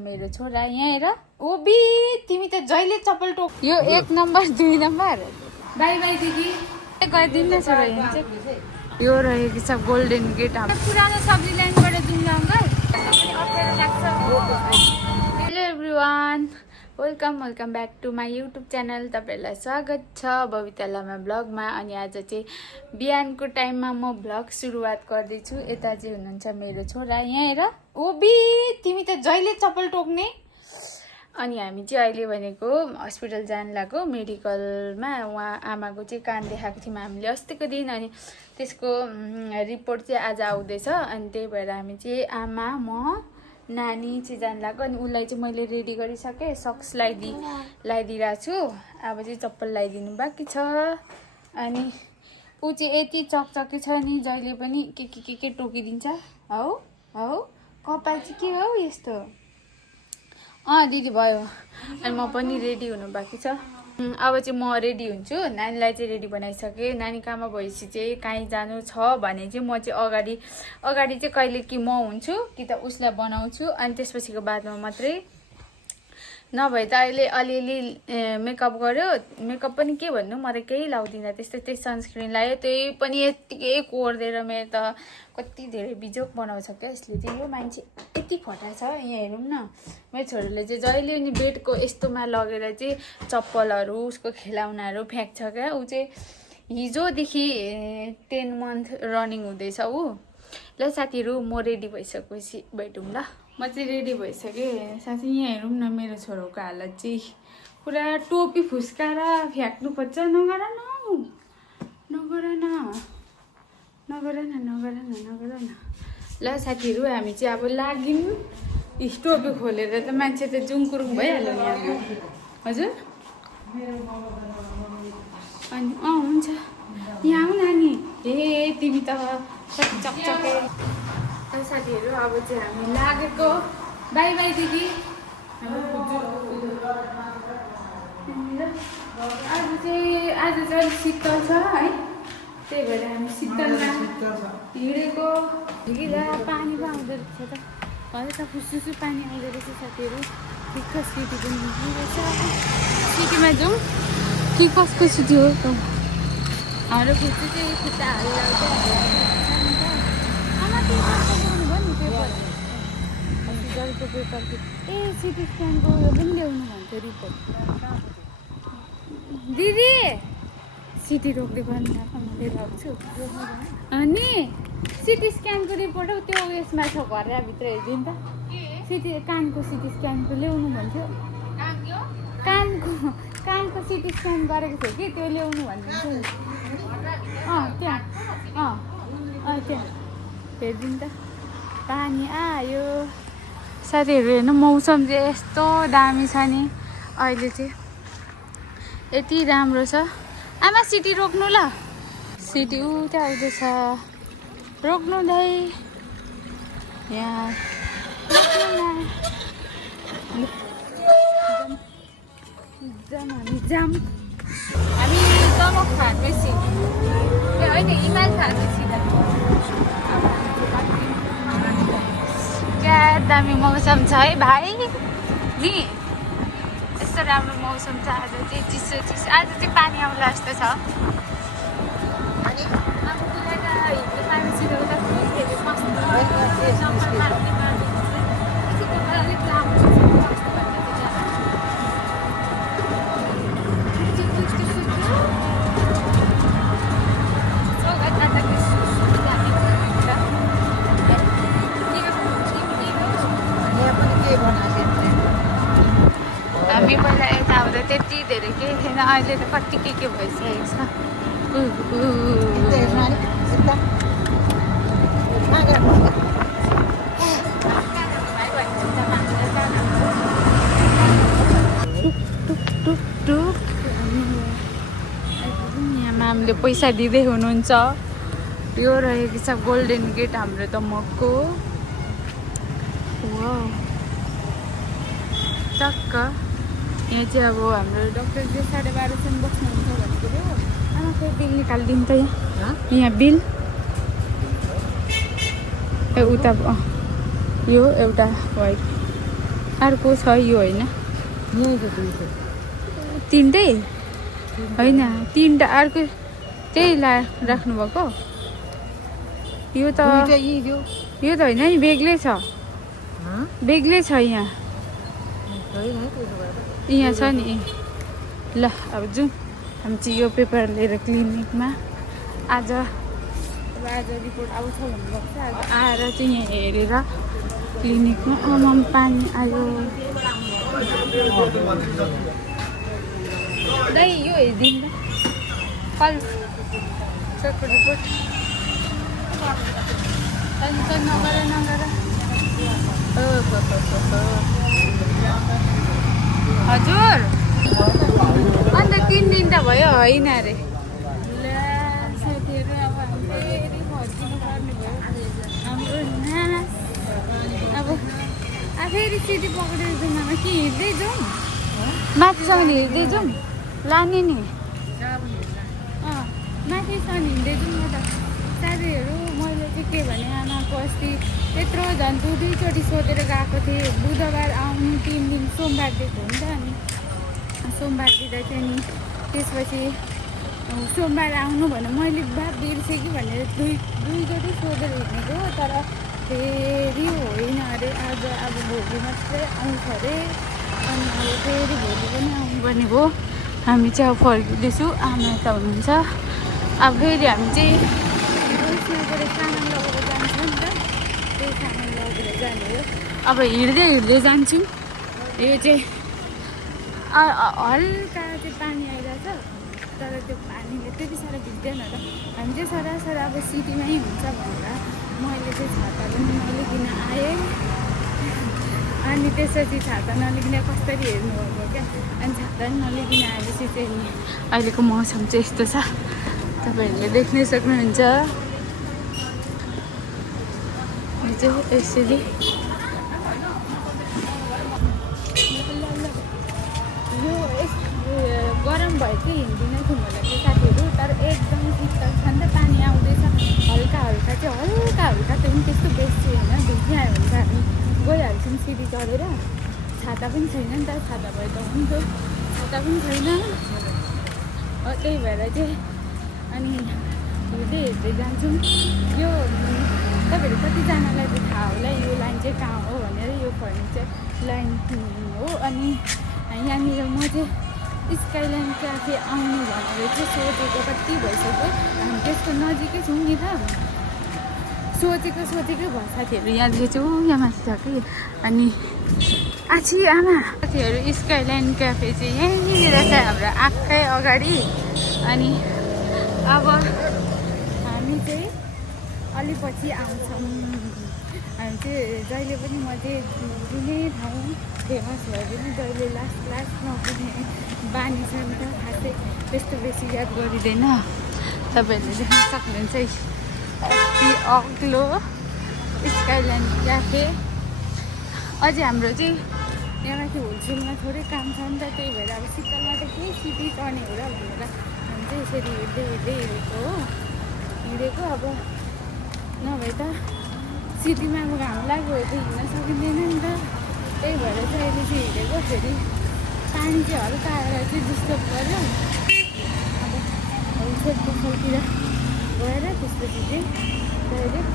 मेरो छोरा यहाँ हेर ओबी तिमी त जहिले चप्पल टोक यो 1 नम्बर 2 नम्बर बाई बाई दिदी गइदिन न छोरा यहाँ चाहिँ यो रहेको छ गोल्डन गेट हाम्रो पुरानो सब्जी ल्यान्डबाट जाउँ अङ्कल पनि अप्ठ्यारो लाग्छ hello everyone welcome back to my YouTube channel तपाईहरुलाई स्वागत छ बबिता लामा ब्लगमा अनि आज चाहिँ बिहानको टाइममा म ब्लग सुरुवात गर्दैछु यता चाहिँ हुनुहुन्छ मेरो छोरा यहाँ हेर ओबी तिमी त जहिले चप्पल टोक्ने अनि हामी चाहिँ अहिले भनेको हस्पिटल जान लाग्यो मेडिकलमा उहाँ आमाको चाहिँ कान देखाएको थियौँ हामीले अस्तिको दिन अनि त्यसको रिपोर्ट चाहिँ आज आउँदैछ अनि त्यही भएर हामी चाहिँ आमा म नानी चाहिँ जान लाग्यो अनि उसलाई चाहिँ मैले रेडी गरिसकेँ सक्स लगाइदिरहेको छु अब चाहिँ चप्पल लगाइदिनु बाँकी छ अनि ऊ चाहिँ यति चकचकी छ नि जहिले पनि के टोकिदिन्छ हौ कपाल चाहिँ के हो यस्तो दिदी भयो अनि म पनि रेडी हुनु बाँकी छ अब चाहिँ म रेडी हुन्छु नानीलाई चाहिँ रेडी बनाइसकेँ नानी कहाँमा भएपछि चाहिँ कहीँ जानु छ भने चाहिँ म चाहिँ अगाडि चाहिँ कहिले कि म हुन्छु कि त उसलाई बनाउँछु अनि त्यसपछिको बादमा मात्रै नभए त अहिले अलिअलि मेकअप गर्यो मेकअप पनि के भन्नु म त केही लाउँदिनँ त्यही सनस्क्रिन लगायो त्यही पनि यत्तिकै कोर्देर मेरो त कति धेरै बिजोक बनाउँछ क्या यसले चाहिँ यो मान्छे यति फटा छ यहाँ हेरौँ न मेरो छोरीले चाहिँ जहिले नि बेडको यस्तोमा लगेर चाहिँ चप्पलहरू उसको खेलाउनाहरू फ्याँक्छ क्या ऊ चाहिँ हिजोदेखि 10 मन्थ रनिङ हुँदैछ ऊ ल साथीहरू म रेडी भइसकेपछि भेटौँ ल म चाहिँ रेडी भइसकेँ साथी यहाँ हेरौँ न मेरो छोरोको हालत चाहिँ पुरा टोपी फुस्काएर फ्याँक्नु खोज्छ नगर न ल साथीहरू हामी चाहिँ अब लाग्यौँ टोपी खोलेर त मान्छे त जुङकुरुङ भइहाल्यो नि अब हजुर अनि हुन्छ यहाँ आऊ नानी ए तिमी त चकचके साथीहरू अब चाहिँ हामी लागेको बाई बाई दिदी आज चाहिँ शीतल छ है त्यही भएर हामी शीतलमा हिँडेको हिँड्दा पानी पो आउँदो रहेछ त हजुर त फुसुसु पानी आउँदो रहेछ साथीहरू ठिक्क सिटी पनि रहेछ सिटीमा जाउँ कि कसको सिटी हो त हाम्रो खुट्टी चाहिँ खुट्टा हालेर पेपर ए सिटी स्क्यानको उयो पनि ल्याउनु भन्छ रिपोर्ट दिदी सिटी रोक्दै मैले राख्छु अनि सिटी स्क्यानको रिपोर्ट त्यो उयसमा छ घरभित्र हेरिदिनु त सिटी कानको सिटी स्क्यानको ल्याउनु भन्थ्यो कानको सिटी स्क्यान गरेको थियो कि त्यो ल्याउनु भनिदिन्थ्यो नि त्यहाँ हेरिदिनु त पानी आयो साथीहरू हेर्नु मौसम चाहिँ यस्तो दामी छ नि अहिले चाहिँ यति राम्रो छ आमा सिटी रोक्नु ल सिटी उता आउँदैछ रोक्नु दाइ यहाँ जाम हामी दमक फार्मेसी होइन हिमाल फार्मेसी क्या दामी मौसम छ है भाइ नि यस्तो राम्रो मौसम छ आज चाहिँ चिसो आज चाहिँ पानी आउला जस्तो छ अनि हामी पहिला यता आउँदा त्यति धेरै केही थिएन अहिले त कति के भइसकेको छ यहाँ म्यामले पैसा दिँदै हुनुहुन्छ यो रहेको छ गोल्डन गेट हाम्रो त मक्को टक्क यहाँ चाहिँ अब हाम्रो डक्टर चाहिँ 12:30 बस्नुहुन्छ भनेको हो आमा फेरि बिल निकालिदिउँ त यहाँ बिल उता यो एउटा वाइट अर्को छ यो होइन तिनटै होइन तिनवटा अर्को त्यही राख्नुभएको यो त होइन नि बेग्लै छ बेग्लै छ यहाँ छ नि ल अब जाउँ हामी चाहिँ यो पेपर लिएर क्लिनिकमा आज रिपोर्ट आउँछ भन्नुभएको छ आज आएर चाहिँ यहाँ हेरेर क्लिनिकमा आमाम पानी आयो दाइ यो हेरिदिनु न कल सरको रिपोर्ट टेन्सन नगर हजुर अन्त 3 दिन त भयो होइन अरे साथीहरू अब फेरि फर्किनु पर्ने भयो हाम्रो नास अब फेरि सिटी पक्रेर जाउँ कि हिँड्दै जाउँ माथिसँग हिँड्दै जाउँ लाने नि माथिसँग हिँड्दै जाउँ न त साथीहरू मैले चाहिँ के भने आमाको अस्ति त्यत्रो झन् 2-3चोटि सोधेर गएको थिएँ बुधबार आउनु 3 दिन सोमबार दिएको हुन्छ अनि सोमबार दिँदा चाहिँ नि त्यसपछि सोमबार आउनु भने मैले बिर्सेँ कि भनेर दुईचोटि सोधेर हिँडेको तर फेरि होइन अरे आज अब भोलि मात्रै आउँछ अरे अनि अब फेरि भोलि पनि आउनुपर्ने भयो हामी चाहिँ अब फर्किँदैछु आमा त हुनुहुन्छ अब फेरि हामी चाहिँ सामान लगेर जान्छ नि त त्यही सामान लगेर जाने हो अब हिँड्दै जान्छौँ यो चाहिँ हल्का चाहिँ पानी आइरहेछ तर त्यो पानीले त्यति साह्रो भिज्दैन र हामी चाहिँ सरासर अब सिटीमै हुन्छ भनेर मैले चाहिँ छाता पनि नलिकन आएँ अनि त्यसपछि छाता नलिकन कसरी हेर्नुभएको क्या अनि छाता पनि नलिकन आएपछि चाहिँ नि अहिलेको मौसम चाहिँ यस्तो छ तपाईँहरूले देख्नै सक्नुहुन्छ यो चाहिँ यसरी यो गरम भयो कि हिँड्दिनँ थियौँ होला कि साथीहरू तर एकदम शीतल छ नि त पानी आउँदैछ हल्का चाहिँ हल्का त्यो पनि त्यस्तो बेसी होइन भिजिहाल्यो भने त हामी गइहाल्छौँ सिडी चढेर छाता पनि छैन नि त छाता भए त हुन्थ्यो छाता पनि छैन त्यही भएर चाहिँ अनि हेर्दै जान्छौँ यो तपाईँहरू कतिजनालाई त थाहा होला यो लाइन चाहिँ कहाँ हो भनेर यो फर्निचर लाइन हो अनि यहाँनिर म चाहिँ स्काइलाइन क्याफे आउनु भनेर चाहिँ सोचेको कति भइसक्यो हामी त्यसको नजिकै छौँ नि त सोचेको भयो साथीहरू यहाँ देख्छु यहाँ माथि छ कि अनि आछि आमा साथीहरू स्काइलाइन क्याफे चाहिँ यहीँनिर छ हाम्रो आँखै अगाडि अनि अब हामी चाहिँ अलि पछि आउँछौँ हामी चाहिँ जहिले पनि म चाहिँ जुनै ठाउँ फेमस भयो भने जहिले लास्ट नपुग्ने बानी छ नि त खासै त्यस्तो बेसी याद गरिँदैन तपाईँहरूले देख्न सक्नुहुन्छ यति अग्लो स्काइलाइन क्याफे अझै हाम्रो चाहिँ यहाँ माथि होलसेलमा थोरै काम छ नि त त्यही भएर अब शीतलमा त केही सिटी चढ्ने हो र भनेर हामी चाहिँ यसरी हिँड्दै हिँडेको अब नभए त सिटीमा अब घाम लाग्यो भने चाहिँ हिँड्न सकिँदैन नि त त्यही भएर चाहिँ अहिले चाहिँ हिँडेको फेरि पानी चाहिँ हल्का आएर चाहिँ डिस्टर्ब गर्यो अब होलसेल पसलतिर गएर त्यसपछि चाहिँ डाइरेक्ट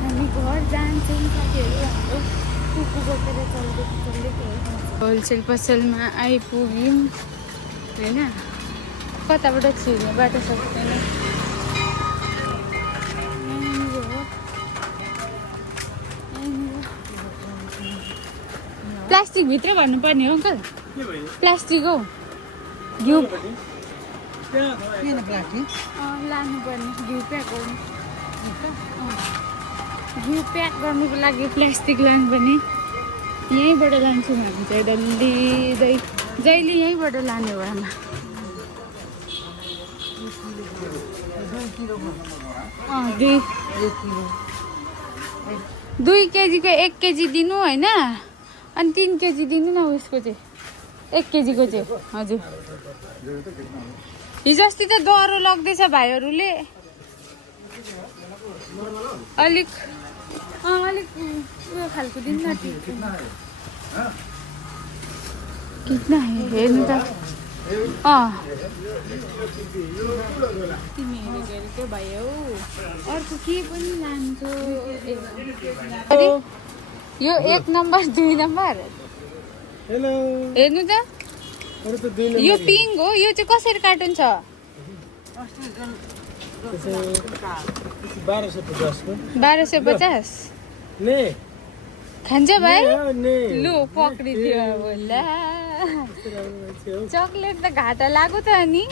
हामी घर जान्छौँ साथीहरू हाम्रो कुकु बोकेर चल्दै होलसेल पसलमा आइपुग्यौँ होइन कताबाट छिर्ने बाटो सक्दैन प्लास्टिक भित्र भन्नुपर्ने हो अङ्कल प्लास्टिक हो घिउ लानुपर्ने घिउ प्याक गर्नुको लागि प्लास्टिक लानुपर्ने यहीँबाट लान्छौँ हामी चाहिँ डल्ली जहिले यहीँबाट लाने हो आमा 2 केजीको 1 केजी दिनु होइन अनि 3 केजी दिनु न उसको चाहिँ 1 केजीको चाहिँ हजुर हिजो अस्ति त डह्रो लाग्दैछ भाइहरूले अलिक उयो खालको दिनु न किन हेर्नु त तिमी हेरेको भयो अर्को के पनि लान्छु यो 1 नम्बर 2 नम्बर हेर्नु त यो पिङ्क हो यो चाहिँ कसरी कार्टुन छ 1250 खान्छ भाइ लु पक्रिदियो होला चक्लेट त घाटा लाग्यो त अनि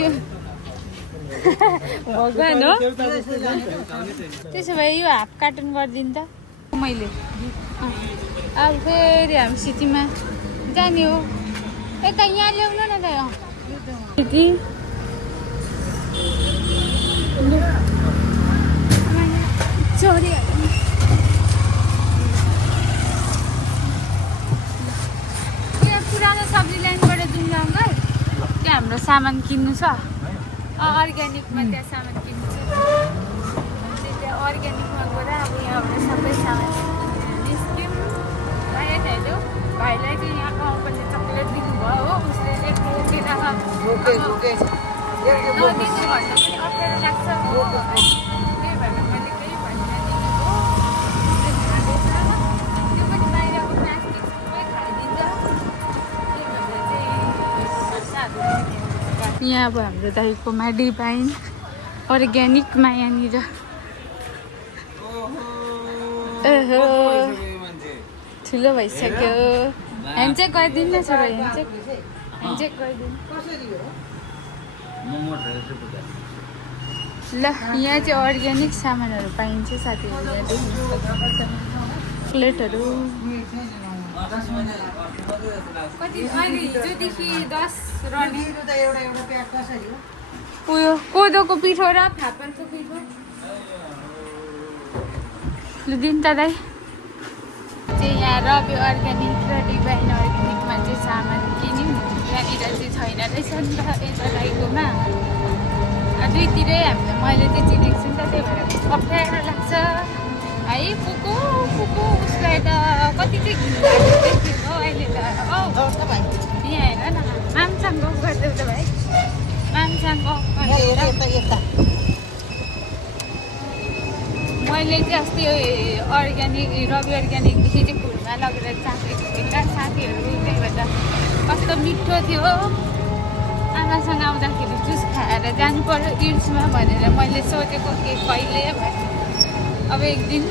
यो भगवान हो त्यसो भए यो हाफ कार्टुन गरिदिनु त मैले अब फेरि हामी सिटीमा जाने हो यता यहाँ ल्याउनु न त सिटी चोरी पुरानो सब्जी लाइनबाट जाउँ अङ्कल त्यहाँ हाम्रो सामान किन्नु छ अर्ग्यानिकमा त्यहाँ सामान किन्नु छ त्यहाँ अर्ग्यानिकमा गएर अब यहाँबाट सबै सामान निस्क्यौँ भाइ हेलो भाइलाई चाहिँ यहाँ कम्पनीले चक्लेट दिनुभयो हो उसले नदिनु भन्दा पनि अप्ठ्यारो लाग्छ हो त्यही भएर मैले केही भनिदिएको त्यो पनि बाहिरको प्लास्टिक सबै खाइदिन्छ यहाँ अब हाम्रो दाइकोमा डिभाइन अर्ग्यानिकमा यहाँनिर ठुलो भइसक्यो ह्यान्डचेक गरिदिनु न छोरा ह्यान्डचेक गरिदिनु ल यहाँ चाहिँ अर्ग्यानिक सामानहरू पाइन्छ साथीहरू यहाँ देख्नु प्लेटहरू हिजोदेखि 10 उयो कोदोको पिठो र फापरको पिठो लु दिन त दाइ चाहिँ यहाँ रवि अर्ग्यानिक र डिभाइन अर्ग्यानिकमा चाहिँ सामान किन्यौँ त्यहाँनिर चाहिँ छैन रहेछ नि त यता दाइकोमा दुईतिरै हामीले मैले चाहिँ चिनेको छु नि त त्यही भएर अप्ठ्यारो लाग्छ है पुको उसलाई त कति चाहिँ देखियो हो अहिले त यहाँ हेर न मामसाङ गफ गरिदेऊ त भाइ मामसाङ गफ मैले चाहिँ अस्ति अर्ग्यानिक रवि अर्ग्यानिकदेखि चाहिँ खुरमा लगेर चाखेको थिएँ साथीहरू त्यही भएर कस्तो मिठो थियो आमासँग आउँदाखेरि जुस खाएर जानु पर्यो इर्समा भनेर मैले सोचेको के कहिले भने अब एक दिन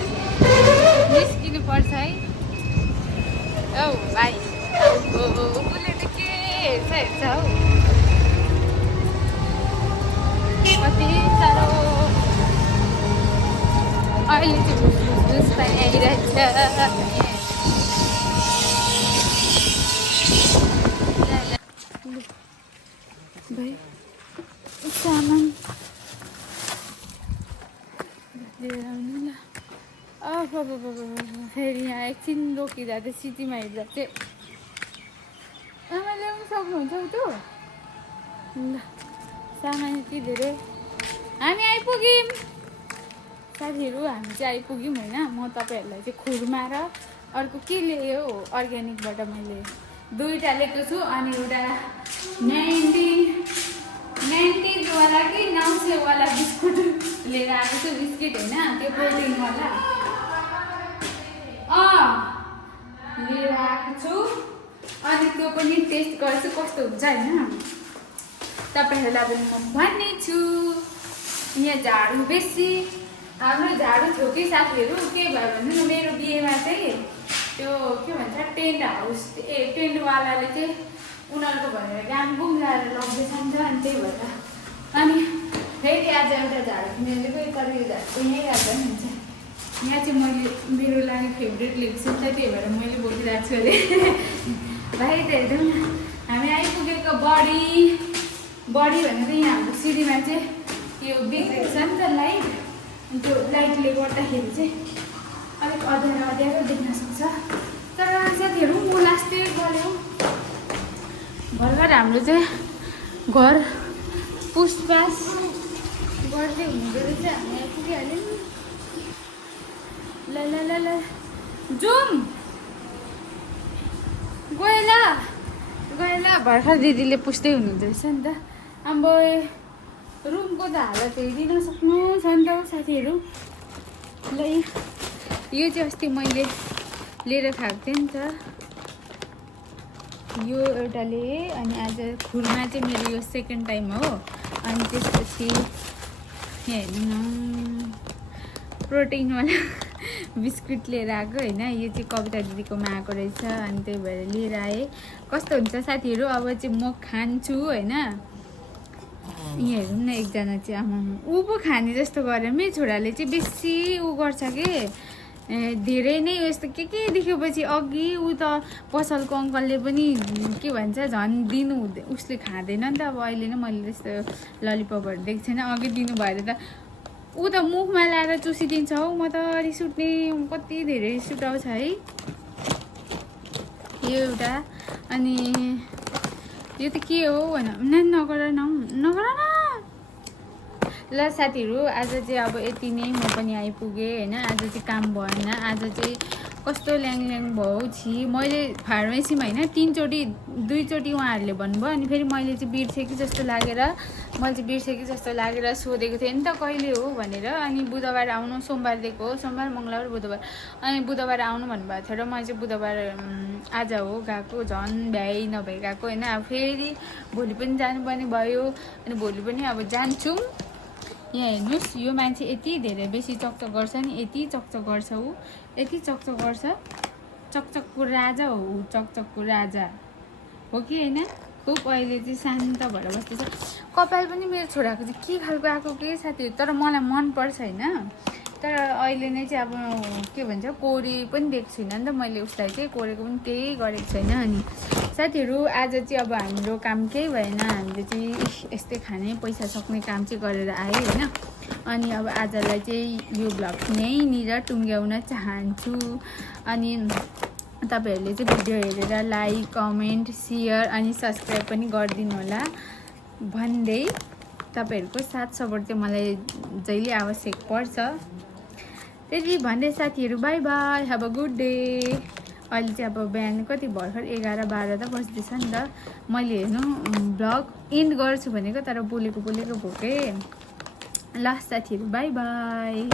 निस्किनु पर्छ है औ भाइ उसले त के हेर्छ हौ कति साह्रो अहिले चाहिँ जुस पाइरहेछ भाइ सामान लिएर आउनु ल फेरि यहाँ एकछिन रोकिँदा चाहिँ सिटीमा हिँड्दा चाहिँ आमा ल्याउनु सक्नुहुन्छ त ल सामान यति धेरै हामी आइपुग्यौँ साथीहरू हामी चाहिँ आइपुग्यौँ होइन म तपाईँहरूलाई चाहिँ खुरमा र अर्को के ल्यायो अर्ग्यानिकबाट मैले दुईवटा लिएको छु अनि एउटा 90 वाला कि 900 वाला बिस्कुट लिएर आएको छु बिस्किट होइन त्यो प्रोटिनवाला लिएर आएको छु अनि त्यो पनि टेस्ट गर्छु कस्तो हुन्छ होइन तपाईँहरूलाई पनि म भन्ने छु यहाँ झाडु बेसी हाम्रो झाडु थियो कि साथीहरू के भयो भने मेरो बिहेमा चाहिँ त्यो के भन्छ टेन्ट हाउस टेन्टवालाले चाहिँ उनीहरूको भनेर गामगुम ल्याएर लग्दैछ नि त अनि त्यही भएर अनि फेरि आज एउटा झाडु किनेर कोही तर यो झाडुको यहीँ राख्दा पनि हुन्छ यहाँ चाहिँ मैले मेरो लागि फेभरेट लिएको छु नि त त्यही भएर मैले बोकिरहेको छु अरे भाइ त हेर्नु न हामी आइपुगेको बडी भनेर यहाँ हाम्रो सिडीमा चाहिँ यो बिग्रेको छ नि त लाइट त्यो लाइटले गर्दाखेरि चाहिँ अलिक अँध्यारो देख्न सक्छ तर साथीहरू म लास्टै गऱ्यो भर्खर हाम्रो चाहिँ घर पुसपास गर्दै हुँदो रहेछ हामी आइपुगिहाल्यौँ ल ल ल ल जाउँ गएला भर्खर दिदीले पुस्दै हुनुहुँदो रहेछ नि त। अब रुमको त हालत हेरिदिन सक्नुहुन्छ नि त साथीहरू। ल यो चाहिँ अस्ति मैले लिएर खाएको थिएँ नि त, यो एउटाले। अनि आज खुरमा चाहिँ मेरो यो सेकेन्ड टाइम हो। अनि त्यसपछि हेर्नु न प्रोटिनवाला बिस्कुट लिएर आएको होइन। यो चाहिँ कविता दिदीकोमा आएको रहेछ, अनि त्यही भएर लिएर आएँ। कस्तो हुन्छ साथीहरू, अब चाहिँ म खान्छु होइन। यहाँ हेरौँ न, एकजना चाहिँ आमा ऊ पो खाने जस्तो गरेर मेरो छोराले चाहिँ बेसी ऊ गर्छ कि धेरै नै यस्तो के देखेपछि अघि ऊ त पसलको अङ्कलले पनि के भन्छ झन् दिनु उसले खाँदैन नि त। अब अहिले नै मैले त्यस्तो ललिपपहरू देखेको छैन, अघि दिनु भएर त ऊ त मुखमा लाएर चुसिदिन्छ हौ। म त रिस उठ्ने, कति धेरै रिस उठाउँछ है यो एउटा। अनि यो त के हो भन नगर न। ल साथीहरू, आज चाहिँ अब यति नै, म पनि आइपुगेँ होइन। आज चाहिँ काम भएन, आज चाहिँ कस्तो ल्याङ भयो छि। मैले फार्मेसीमा होइन 2चोटि उहाँहरूले भन्नुभयो। अनि फेरि मैले चाहिँ बिर्सेँ कि जस्तो लागेर सोधेको थिएँ नि त कहिले हो भनेर। अनि बुधबार आउनु, सोमबार दिएको हो, सोमबार मङ्गलबार बुधबार। अनि बुधबार आउनु भन्नुभएको थियो र मैले चाहिँ बुधबार आज हो गएको, झन् भ्याइ नभए गएको होइन। अब फेरि भोलि पनि जानुपर्ने भयो, अनि भोलि पनि अब जान्छौँ। यहाँ हेर्नुहोस्, यो मान्छे यति धेरै बेसी चकचक गर्छ नि, यति चकचक गर्छ ऊ, यति चकचक गर्छ। चकचकको राजा हो ऊ, चकचकको राजा हो कि होइन। खुब अहिले चाहिँ शान्त भएर बस्दैछ। कपाल पनि मेरो छोराको चाहिँ के खालको आएको के साथीहरू, तर मलाई मनपर्छ होइन। तर अहिले नै चाहिँ अब के भन्छ कोरी पनि दिएको छुइनँ नि त मैले उसलाई चाहिँ, कोरेको पनि केही गरेको छैन। अनि साथीहरू आज चाहिँ अब हाम्रो काम केही भएन, हामीले चाहिँ यस्तै खाने पैसा सक्ने काम चाहिँ गरेर आएँ होइन। अनि अब आजलाई चाहिँ यो भ्लग यहीँनिर टुङ्ग्याउन चाहन्छु। अनि तपाईँहरूले चाहिँ भिडियो हेरेर लाइक, कमेन्ट, सेयर अनि सब्सक्राइब पनि गरिदिनु होला भन्दै, तपाईँहरूको साथ सपोर्ट चाहिँ मलाई जहिले आवश्यक पर्छ। त्यति भन्दै साथीहरू by by, have a good day. अहिले चाहिँ अब बिहान कति भर्खर 11-12 त बज्दैछ नि त। मैले हेर्नु भ्लग एन्ड गर्छु भनेको, तर बोलेको भोकै। ल साथीहरू बाई बाई।